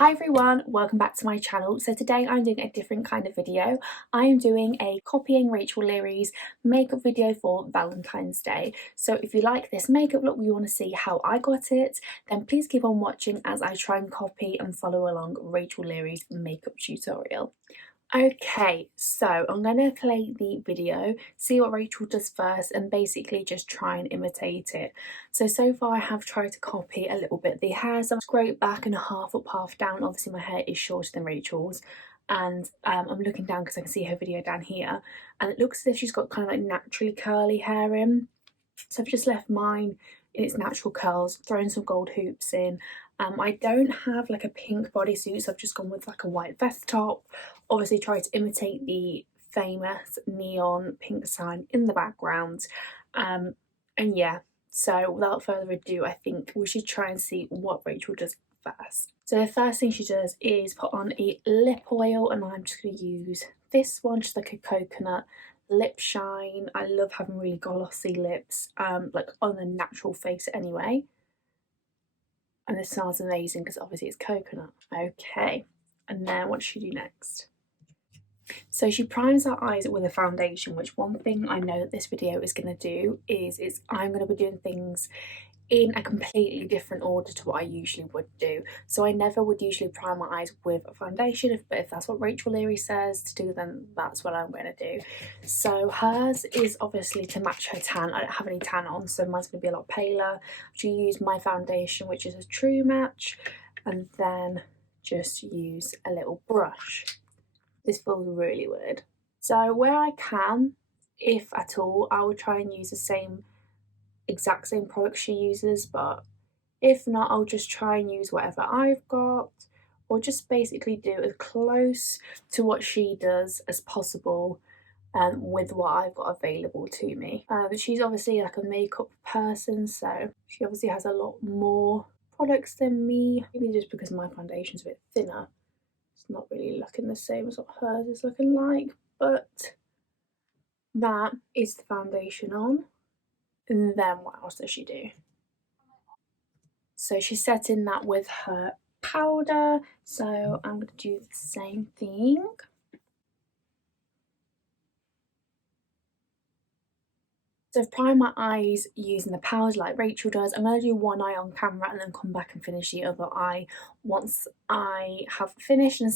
Hi everyone, welcome back to my channel. So today I'm doing a different kind of video. I am doing a copying Rachel Leary's makeup video for Valentine's Day. So if you like this makeup look, you want to see how I got it, then please keep on watching as I try and copy and follow along Rachel Leary's makeup tutorial. Okay, so I'm going to play the video, see what Rachel does first and basically just try and imitate it. So far I have tried to copy a little bit. The hair's straight back and half up, half down. Obviously my hair is shorter than Rachel's, and I'm looking down because I can see her video down here, and it looks as if she's got kind of like naturally curly hair in. So I've just left mine in its natural curls, thrown some gold hoops in. I don't have like a pink bodysuit, so I've just gone with like a white vest top. Obviously tried to imitate the famous neon pink sign in the background. And yeah, so without further ado, I think we should try and see what Rachel does first. So the first thing she does is put on a lip oil, and I'm just going to use this one, just like a coconut lip shine. I love having really glossy lips, like on a natural face anyway. And this smells amazing because obviously it's coconut. Okay, and then what does she do next? So she primes her eyes with a foundation, which one thing I know that this video is going to do is I'm going to be doing things in a completely different order to what I usually would do. So I never would usually prime my eyes with a foundation, but if that's what Rachel Leary says to do, then that's what I'm going to do. So hers is obviously to match her tan. I don't have any tan on, so mine's going to be a lot paler. She used my foundation, which is a true match, and then just use a little brush. This feels really weird. So where I can, if at all, I will try and use the exact same product she uses, but if not, I'll just try and use whatever I've got, or just basically do as close to what she does as possible with what I've got available to me. She's obviously like a makeup person, so she obviously has a lot more products than me, maybe just because my foundation's a bit thinner. It's not really looking the same as what hers is looking like, but that is the foundation on. And then what else does she do? So she's setting that with her powder, so I'm going to do the same thing. So I've primed my eyes using the powder like Rachel does. I'm going to do one eye on camera and then come back and finish the other eye once I have finished and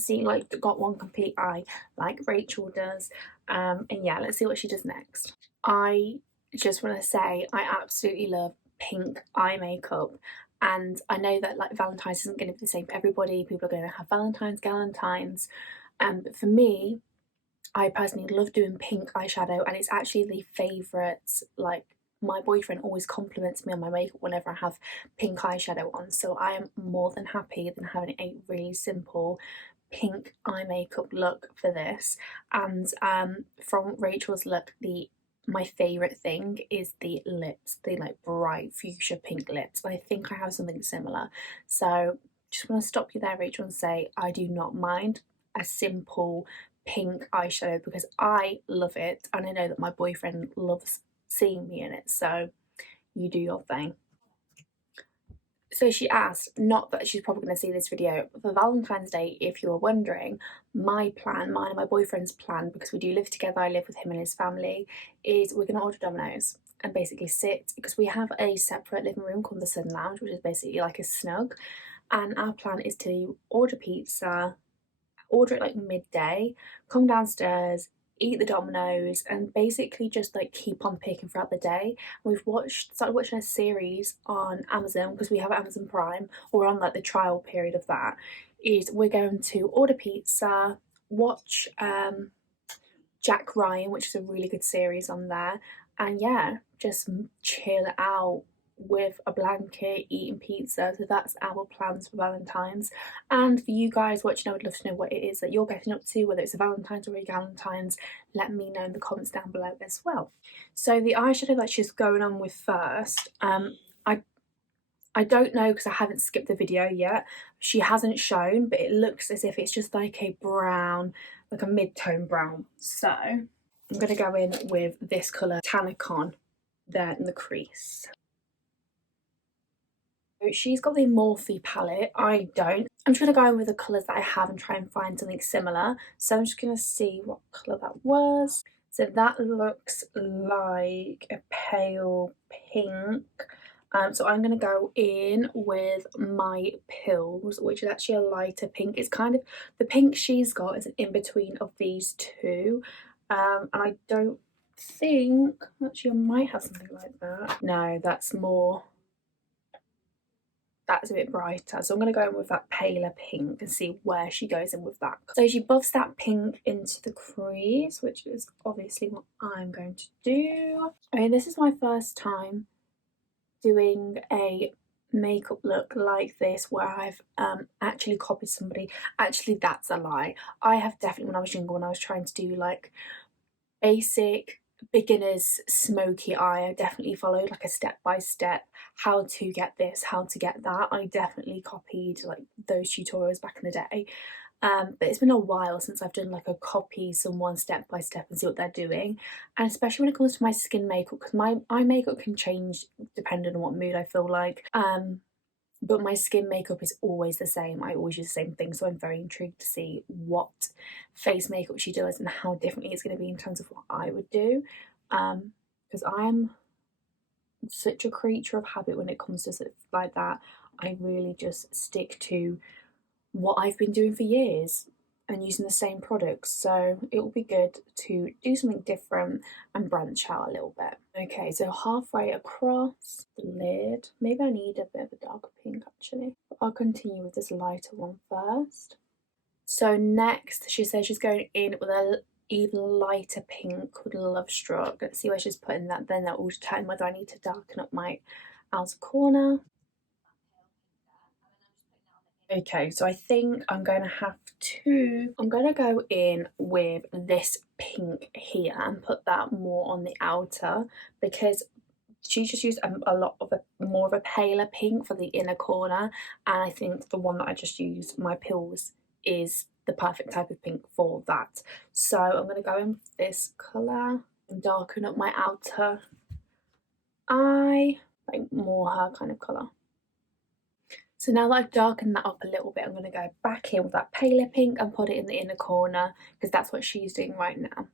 got one complete eye like Rachel does. And yeah, let's see what she does next. I just want to say I absolutely love pink eye makeup, and I know that like Valentine's isn't going to be the same for everybody. People are going to have Valentines, Galentines, but for me, I personally love doing pink eyeshadow, and it's actually the favourite. Like, my boyfriend always compliments me on my makeup whenever I have pink eyeshadow on, so I am more than happy than having a really simple pink eye makeup look for this. And from Rachel's look, my favourite thing is the lips, the like bright fuchsia pink lips. I think I have something similar. So just want to stop you there, Rachel, and say I do not mind a simple pink eyeshadow because I love it, and I know that my boyfriend loves seeing me in it, so you do your thing. So she asked, not that she's probably going to see this video, for Valentine's Day, if you were wondering, my plan, mine and my boyfriend's plan, because we do live together, I live with him and his family, is we're going to order Domino's and basically sit, because we have a separate living room called the Sun Lounge, which is basically like a snug, and our plan is to order pizza, order it like midday, come downstairs, eat the Domino's, and basically just like keep on picking throughout the day. We've started watching a series on Amazon because we have Amazon Prime. We're on like the trial period of that. Is we're going to order pizza, watch Jack Ryan, which is a really good series on there, and yeah, just chill out with a blanket eating pizza. So that's our plans for Valentine's. And for you guys watching, I would love to know what it is that you're getting up to, whether it's a Valentine's or a Galentine's. Let me know in the comments down below as well. So the eyeshadow that she's going on with first, I don't know because I haven't skipped the video yet. She hasn't shown, but it looks as if it's just like a brown, like a mid-tone brown. So I'm going to go in with this colour, Tannicon, there in the crease. She's got the Morphe palette, I don't. I'm just going to go in with the colours that I have and try and find something similar. So I'm just going to see what colour that was. So that looks like a pale pink. So I'm going to go in with my Pills, which is actually a lighter pink. It's kind of, the pink she's got is an in-between of these two. And I don't think, actually I might have something like that. No, that's more, that's a bit brighter, so I'm going to go in with that paler pink and see where she goes in with that. So she buffs that pink into the crease, which is obviously what I'm going to do. Okay, this is my first time doing a makeup look like this where I've actually copied somebody. Actually, that's a lie. I have definitely, when I was younger, when I was trying to do like basic beginner's smoky eye, I definitely followed like a step-by-step how to get this, how to get that. I definitely copied like those tutorials back in the day, but it's been a while since I've done like a copy someone step by step and see what they're doing. And especially when it comes to my skin makeup, because my eye makeup can change depending on what mood I feel like, but my skin makeup is always the same. I always use the same thing, so I'm very intrigued to see what face makeup she does and how differently it's going to be in terms of what I would do, because I'm such a creature of habit when it comes to stuff like that. I really just stick to what I've been doing for years and using the same products, so it will be good to do something different and branch out a little bit. Okay, so halfway across the lid, maybe I need a bit of a darker pink actually, but I'll continue with this lighter one first. So next she says she's going in with a even lighter pink with Love Struck. Let's see where she's putting that, then that will determine whether I need to darken up my outer corner. Okay, so I think I'm going to go in with this pink here and put that more on the outer, because she just used a lot of more of a paler pink for the inner corner, and I think the one that I just used, my Pills, is the perfect type of pink for that. So I'm going to go in with this colour and darken up my outer eye, like more her kind of colour. So now that I've darkened that up a little bit, I'm going to go back in with that paler pink and put it in the inner corner, because that's what she's doing right now.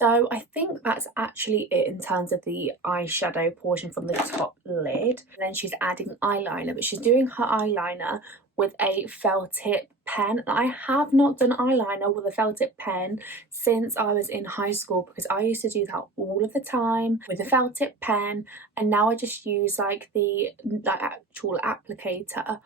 So I think that's actually it in terms of the eyeshadow portion from the top lid. And then she's adding eyeliner, but she's doing her eyeliner with a felt tip pen. I have not done eyeliner with a felt tip pen since I was in high school, because I used to do that all of the time with a felt tip pen, and now I just use like the actual applicator.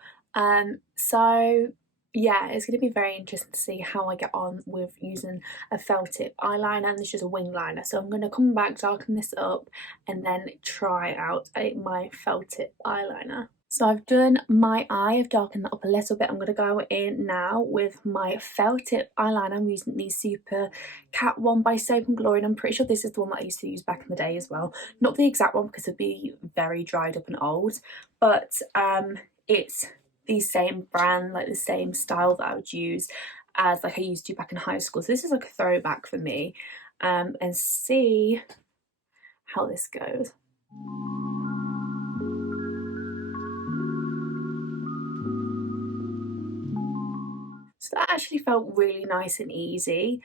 So yeah, it's going to be very interesting to see how I get on with using a felt tip eyeliner, and this is just a wing liner. So I'm going to come back, darken this up, and then try out my felt tip eyeliner. So I've done my eye, I've darkened that up a little bit. I'm going to go in now with my felt tip eyeliner. I'm using the Super Cat one by Soap and Glory, and I'm pretty sure this is the one that I used to use back in the day as well. Not the exact one because it'd be very dried up and old, but it's the same brand, like the same style that I would use as like I used to back in high school. So this is like a throwback for me, and see how this goes. So that actually felt really nice and easy.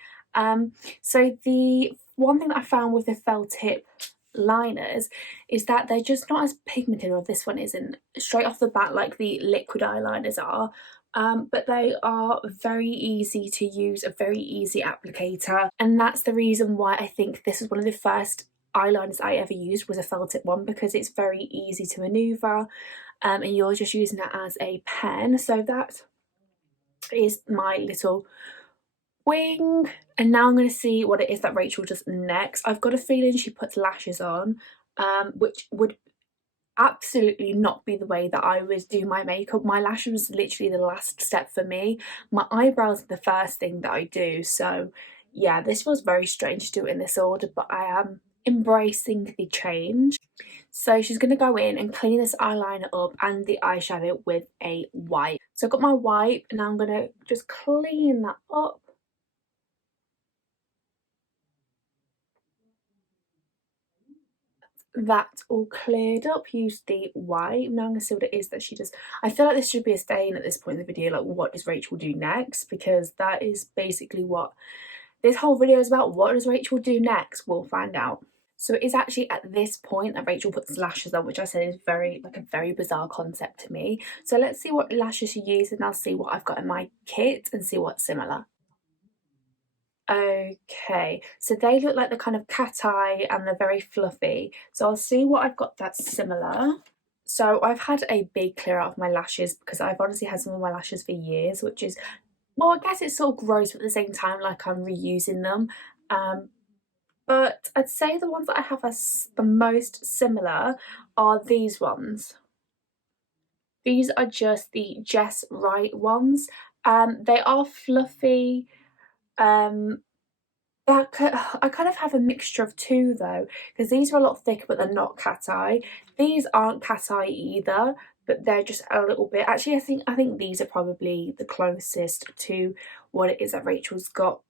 So the one thing that I found with the felt tip liners is that they're just not as pigmented, or this one isn't straight off the bat like the liquid eyeliners are, but they are very easy to use, a very easy applicator, and that's the reason why I think this is one of the first eyeliners I ever used was a felt tip one, because it's very easy to maneuver, and you're just using it as a pen. So that is my little wing, and now I'm going to see what it is that Rachel does next. I've got a feeling she puts lashes on, which would absolutely not be the way that I would do my makeup. My lashes was literally the last step for me. My eyebrows are the first thing that I do, so yeah, this feels very strange to do it in this order, but I am embracing the change. So she's going to go in and clean this eyeliner up and the eyeshadow with a wipe. So I've got my wipe, and now I'm going to just clean that up. that all cleared up, use the white. Now I'm going to see what it is that she does. I feel like this should be a stain at this point in the video, like what does Rachel do next? Because that is basically what this whole video is about. What does Rachel do next? We'll find out. So it is actually at this point that Rachel puts lashes on, which I said is very, like, a very bizarre concept to me. So let's see what lashes she uses, and I'll see what I've got in my kit and see what's similar. Okay, so they look like the kind of cat eye and they're very fluffy. So I'll see what I've got that's similar. So I've had a big clear out of my lashes because I've honestly had some of my lashes for years, which is, well, I guess it's sort of gross, but at the same time, like, I'm reusing them. But I'd say the ones that I have as the most similar are these ones. These are just the Jess Wright ones. They are fluffy. I kind of have a mixture of two though, because these are a lot thicker, but they're not cat eye. These aren't cat eye either, but they're just a little bit. Actually, I think these are probably the closest to what it is that Rachel's got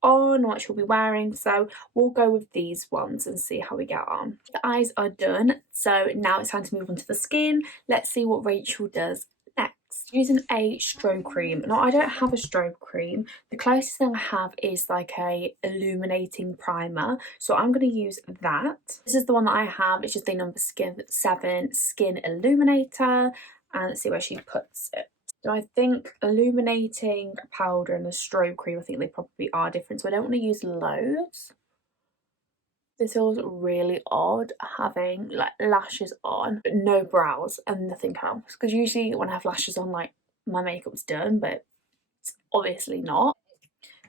on, what she'll be wearing, so we'll go with these ones and see how we get on. The eyes are done, so now it's time to move on to the skin. Let's see what Rachel does next. Using a strobe cream. Now, I don't have a strobe cream. The closest thing I have is like a illuminating primer, so I'm going to use that. This is the one that I have. It's just the number 7 Skin Illuminator, and let's see where she puts it. So I think illuminating powder and a strobe cream, I think they probably are different, so I don't want to use loads. This feels really odd having like lashes on but no brows and nothing else, because usually when I have lashes on, like, my makeup's done, but it's obviously not.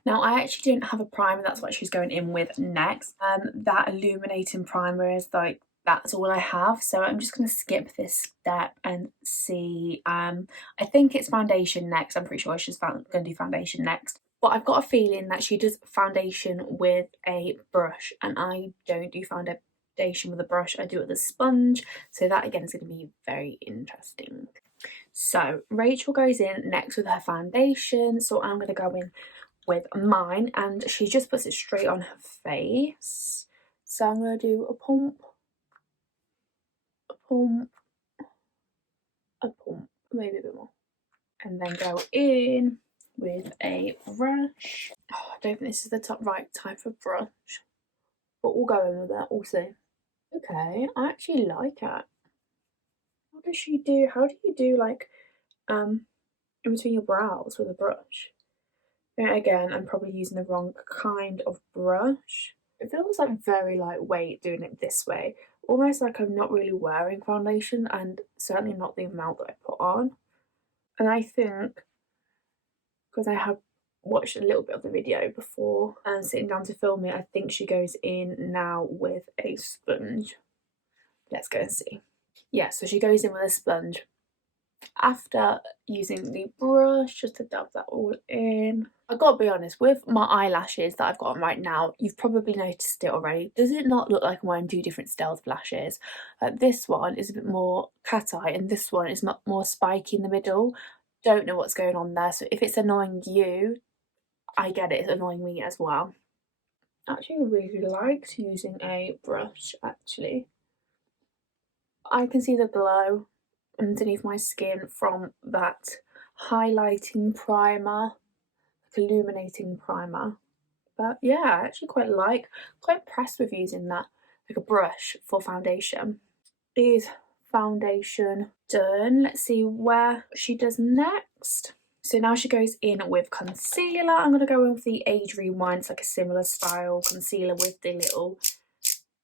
Now, I actually don't have a primer, that's what she's going in with next. That illuminating primer is like, that's all I have, so I'm just going to skip this step and see. I think it's foundation next. I'm pretty sure she's going to do foundation next, but I've got a feeling that she does foundation with a brush, and I don't do foundation with a brush, I do it with a sponge, so that again is going to be very interesting. So Rachel goes in next with her foundation, so I'm going to go in with mine, and she just puts it straight on her face. So I'm going to do a pump, maybe a bit more, and then go in with a brush. Oh, I don't think this is the right type of brush, but we'll go in with that also. Okay, I actually like it. How does she do, how do you do, like, in between your brows with a brush? And again, I'm probably using the wrong kind of brush. It feels like very lightweight doing it this way, almost like I'm not really wearing foundation, and certainly not the amount that I put on. And I think because I have watched a little bit of the video before and sitting down to film it, I think she goes in now with a sponge. Let's go and see. Yeah, so she goes in with a sponge after using the brush just to dab that all in. I gotta be honest, with my eyelashes that I've got on right now, you've probably noticed it already. Does it not look like I'm wearing two different styles of lashes? This one is a bit more cat eye and this one is more spiky in the middle. Don't know what's going on there, so if it's annoying you, I get it, it's annoying me as well. I actually really liked using a brush, actually. I can see the glow underneath my skin from that highlighting primer, like illuminating primer. But yeah, I actually quite impressed with using that, like a brush for foundation. Is foundation done? Let's see where she does next. So now she goes in with concealer. I'm going to go in with the Age Rewind. It's like a similar style concealer with the little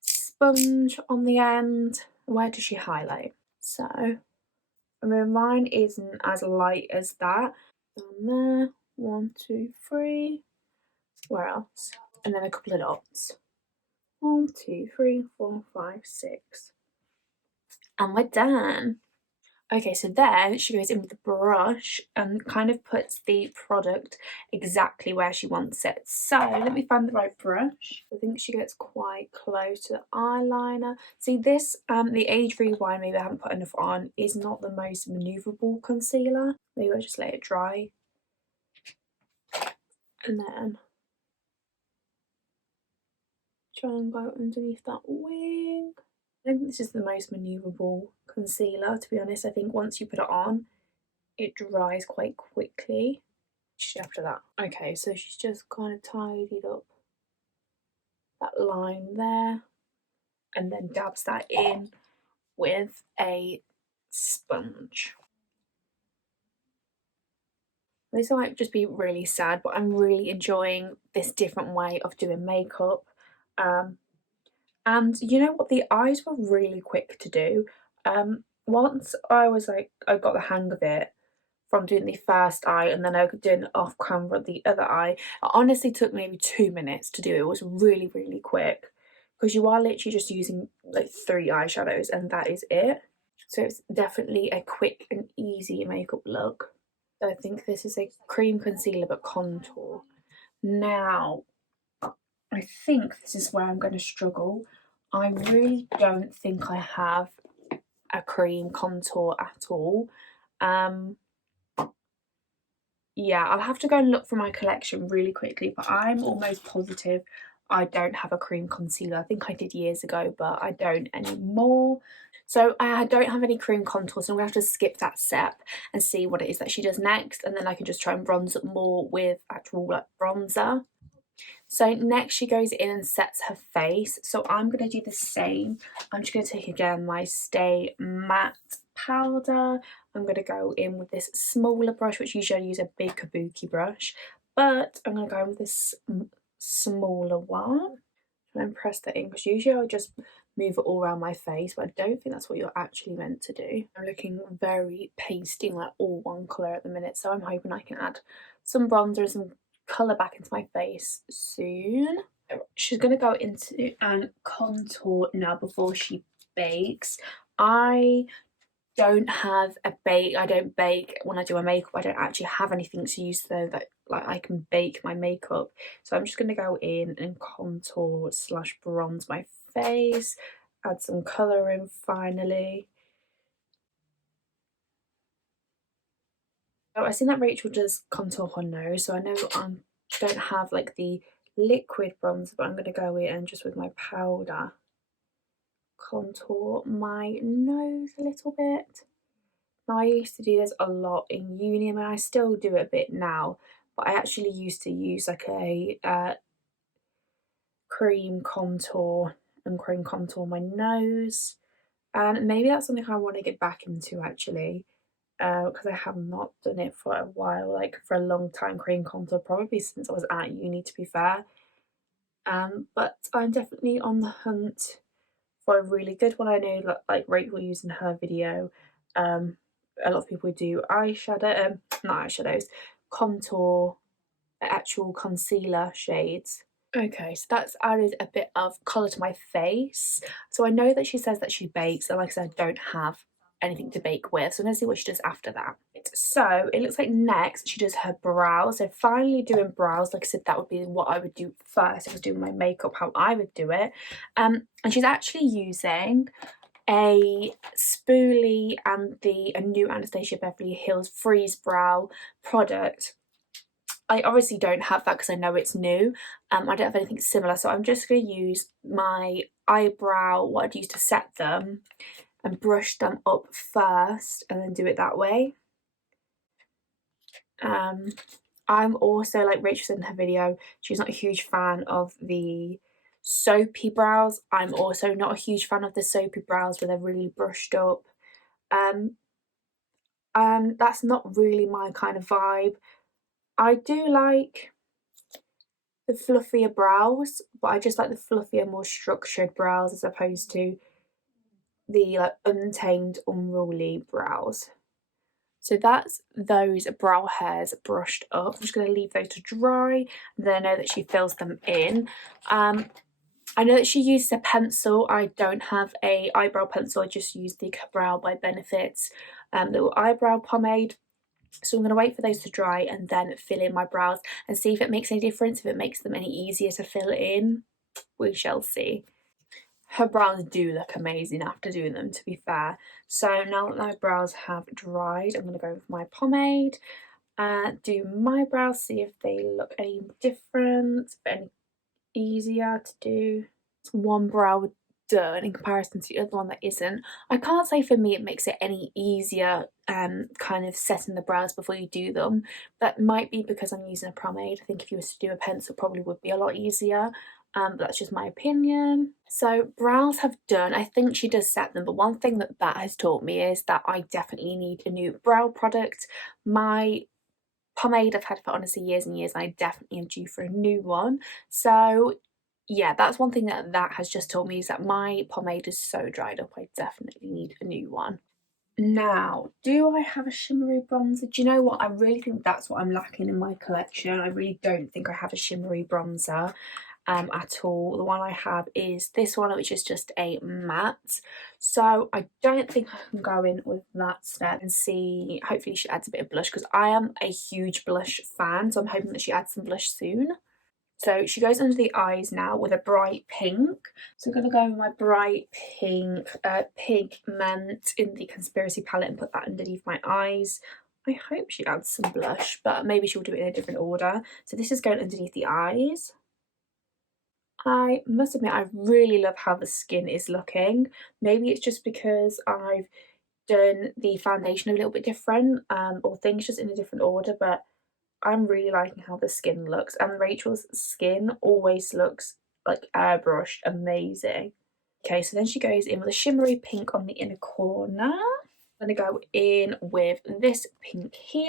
sponge on the end. Where does she highlight? So, I mean, mine isn't as light as that. Down there, 1, 2, 3. Where else? And then a couple of dots. 1, 2, 3, 4, 5, 6. And we're done. Okay, so then she goes in with the brush and kind of puts the product exactly where she wants it. So let me find the right brush. I think she gets quite close to the eyeliner. See, this, the Age Rewind, maybe I haven't put enough on, is not the most manoeuvrable concealer. Maybe I'll just let it dry. And then try and go underneath that wing. I don't think this is the most manoeuvrable concealer, to be honest. I think once you put it on, it dries quite quickly. After that. Okay, so she's just kind of tidied up that line there and then dabs that in with a sponge. This might just be really sad, but I'm really enjoying this different way of doing makeup. And you know what? The eyes were really quick to do. Once I was like, I got the hang of it from doing the first eye and then I was doing off camera the other eye. It honestly took maybe 2 minutes to do. It was really, really quick because you are literally just using like 3 eyeshadows and that is it. So it's definitely a quick and easy makeup look. I think this is a cream concealer but contour. Now, I think this is where I'm going to struggle. I really don't think I have a cream contour at all. Yeah, I'll have to go and look for my collection really quickly, but I'm almost positive I don't have a cream concealer. I think I did years ago, but I don't anymore. So I don't have any cream contour, so I'm going to have to skip that step and see what it is that she does next, and then I can just try and bronze it more with actual like bronzer. So next she goes in and sets her face. So I'm going to do the same. I'm just going to take again my Stay Matte powder. I'm going to go in with this smaller brush, which usually I use a big kabuki brush, but I'm going to go in with this smaller one and press that in because usually I just move it all around my face, but I don't think that's what you're actually meant to do. I'm looking very pasty, like all one colour at the minute, so I'm hoping I can add some bronzer and some colour back into my face soon. She's going to go into contour now before she bakes. I don't have a bake. I don't bake when I do my makeup. I don't actually have anything to use though that like I can bake my makeup. So I'm just going to go in and contour slash bronze my face, add some colour in finally. So I've seen that Rachel does contour her nose, so I know I don't have like the liquid bronzer, but I'm going to go in and just with my powder contour my nose a little bit. Now, I used to do this a lot in uni. I mean, I still do it a bit now, but I actually used to use like a cream contour and cream contour my nose. And maybe that's something I want to get back into actually, because I have not done it for a while, like for a long time, cream contour, probably since I was at uni, to be fair. But I'm definitely on the hunt for a really good one. I know like Rachel used in her video, a lot of people do eyeshadow, not eyeshadows, contour, actual concealer shades. Okay, so that's added a bit of colour to my face. So I know that she says that she bakes, and like I said, I don't have anything to bake with. So I'm going to see what she does after that. So it looks like next she does her brows. So finally doing brows, like I said, that would be what I would do first if I was doing my makeup, how I would do it. And she's actually using a spoolie and a new Anastasia Beverly Hills Freeze Brow product. I obviously don't have that because I know it's new. I don't have anything similar, so I'm just going to use my eyebrow, what I'd use to set them, and brush them up first and then do it that way. I'm also, like Rachel said in her video, she's not a huge fan of the soapy brows. I'm also not a huge fan of the soapy brows where they're really brushed up. That's not really my kind of vibe. I do like the fluffier brows, but I just like the fluffier, more structured brows as opposed to the like untamed, unruly brows. So that's those brow hairs brushed up. I'm just going to leave those to dry, and then I know that she fills them in. I know that she uses a pencil. I don't have a eyebrow pencil. I just use the Brow by Benefits little eyebrow pomade. So I'm going to wait for those to dry and then fill in my brows and see if it makes any difference, if it makes them any easier to fill in. We shall see. Her brows do look amazing after doing them, to be fair. So now that my brows have dried, I'm going to go with my pomade, do my brows, see if they look any different, any easier to do. One brow done in comparison to the other one that isn't. I can't say for me it makes it any easier kind of setting the brows before you do them. That might be because I'm using a pomade. I think if you were to do a pencil it probably would be a lot easier. But that's just my opinion. So brows have done. I think she does set them, but one thing that has taught me is that I definitely need a new brow product. My pomade I've had for honestly years and years, and I definitely am due for a new one. So yeah, that's one thing that has just taught me, is that my pomade is so dried up. I definitely need a new one. Now, do I have a shimmery bronzer? Do you know what? I really think that's what I'm lacking in my collection. I really don't think I have a shimmery bronzer at all. The one I have is this one, which is just a matte. So I don't think I can go in with that step and see. Hopefully she adds a bit of blush, because I am a huge blush fan. So I'm hoping that she adds some blush soon. So she goes under the eyes now with a bright pink. So I'm going to go with my bright pink pigment in the Conspiracy palette and put that underneath my eyes. I hope she adds some blush, but maybe she'll do it in a different order. So this is going underneath the eyes. I must admit, I really love how the skin is looking. Maybe it's just because I've done the foundation a little bit different, or things just in a different order, but I'm really liking how the skin looks, and Rachel's skin always looks like airbrushed amazing. Okay, so then she goes in with a shimmery pink on the inner corner. I'm gonna go in with this pink here.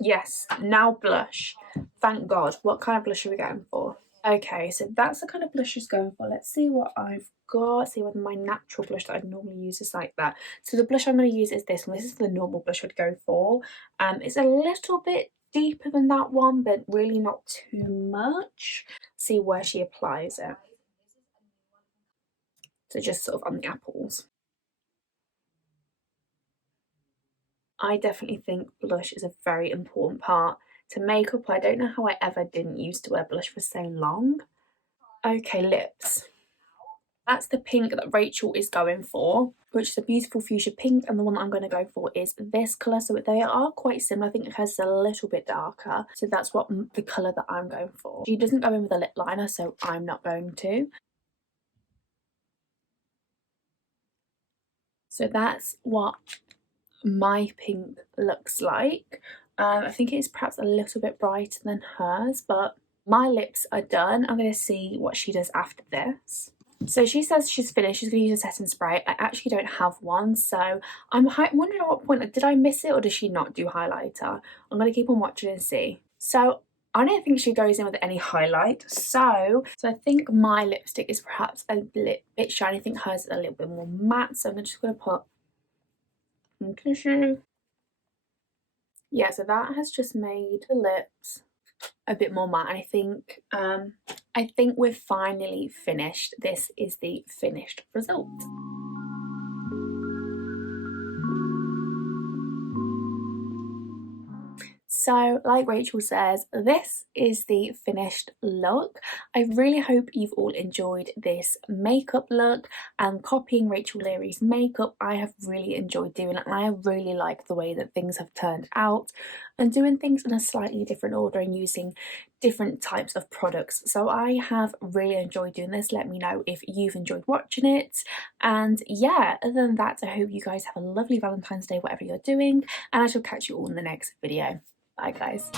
Yes, now blush. Thank God. What kind of blush are we going for? Okay, so that's the kind of blush she's going for. Let's see what I've got, see whether my natural blush that I'd normally use is like that. So the blush I'm going to use is this one. This is the normal blush I'd go for. It's a little bit deeper than that one, but really not too much. See where she applies it. So just sort of on the apples. I definitely think blush is a very important part to makeup. I don't know how I ever didn't used to wear blush for so long. Okay, lips. That's the pink that Rachel is going for, which is a beautiful fuchsia pink, and the one that I'm going to go for is this colour. So they are quite similar. I think hers is a little bit darker, so that's what the colour that I'm going for. She doesn't go in with a lip liner, so I'm not going to. So that's what my pink looks like. I think it is perhaps a little bit brighter than hers, but my lips are done. I'm going to see what she does after this. So she says she's finished, she's going to use a setting spray. I actually don't have one, so I'm wondering at what point, did I miss it or does she not do highlighter? I'm going to keep on watching and see. So I don't think she goes in with any highlight, so I think my lipstick is perhaps a bit shiny. I think hers is a little bit more matte, so I'm just going to put tissue. Yeah, so that has just made the lips a bit more matte, and I think we're finally finished. This is the finished result. So like Rachel says, this is the finished look. I really hope you've all enjoyed this makeup look, and copying Rachel Leary's makeup, I have really enjoyed doing it, and I really like the way that things have turned out and doing things in a slightly different order and using different types of products. So I have really enjoyed doing this. Let me know if you've enjoyed watching it. And yeah, other than that, I hope you guys have a lovely Valentine's Day, whatever you're doing, and I shall catch you all in the next video. Bye guys.